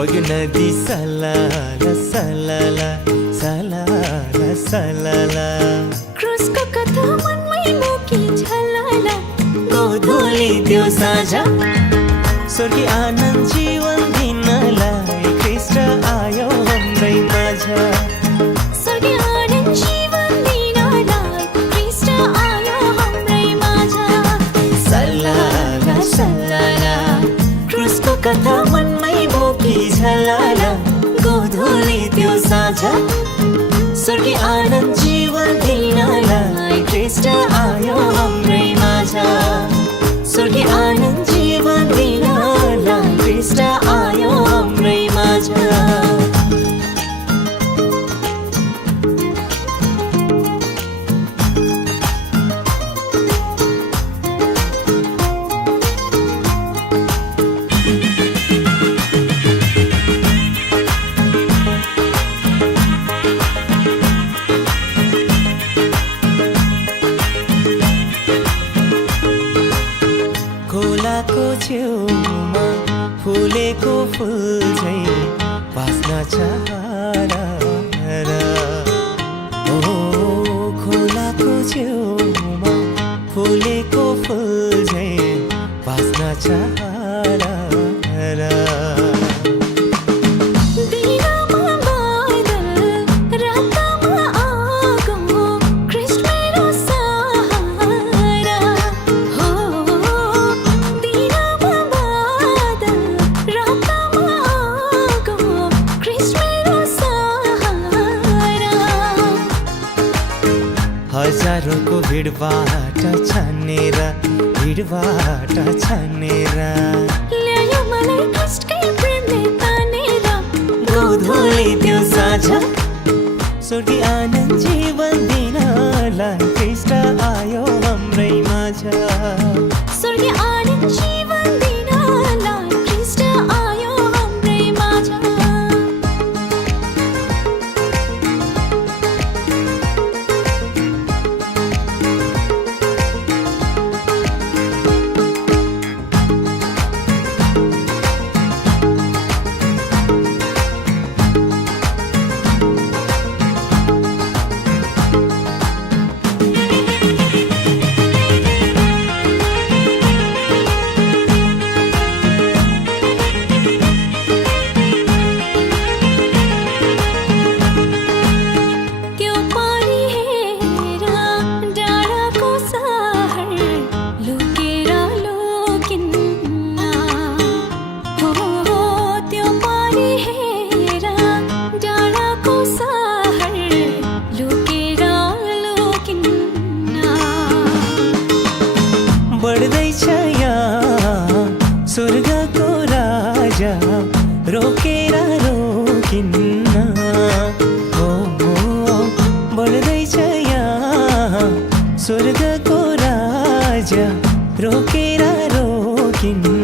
बग्यो नदी सलाला सलाला सलाला सलाला क्रुसको कथा मनमै बोकी झलाला गोधूली त्यो साँझ स्वर्गीय आनन्द जीवन दिनलाई ख्रीष्ट आयो हाम्रै माझ स्वर्गीय आनन्द जीवन दिनलाई ख्रीष्ट आयो हाम्रै माझ सलाला सलाला क्रुसको कथा मनमै बोकी झलाला गोधूली त्यो साँझ स्वर्गीय आनन्द जीवन दिनलाई ख्रीष्ट आयो हाम्रै माझ स्वर्गीय आनन्द जीवन दिनलाई ख्रीष्ट आयो हाम्रै माझ खोलाको छेउमा फुलेको फुल झैँ बाँच्न चाहरा ओ खोलाको छेउमा फुलेको फुल झैँ बाँच्न चाहरा दिनमा बादल रातमा आगो ख्रीष्ट मेरो सहारा हो दिनमा बादल रातमा आगो ख्रीष्ट मेरो सहारा हजारौँको भिडबाट छानेर ल्यायो मलाई ख्रीष्टकै प्रेमले तानेर गोधूली त्यो साँझ स्वर्गीय आनन्द जीवन दिनलाई ख्रीष्ट आयो हाम्रै माझ स्वर्गीय आनन्द जीवन दिनलाई ख्रीष्ट आयो हाम्रै माझ त्यो पारी हेर डाँडाको सहर लुकेर लुकिन्न हो त्यो पारी हेर डाँडाको सहर लुकेर लुकिन्न बढ्दैछ यहाँ स्वर्गको राजा रोकेर रोकिन्न हो बढ्दैछ यहाँ स्वर्गको राजा रोकेर रोकिन्न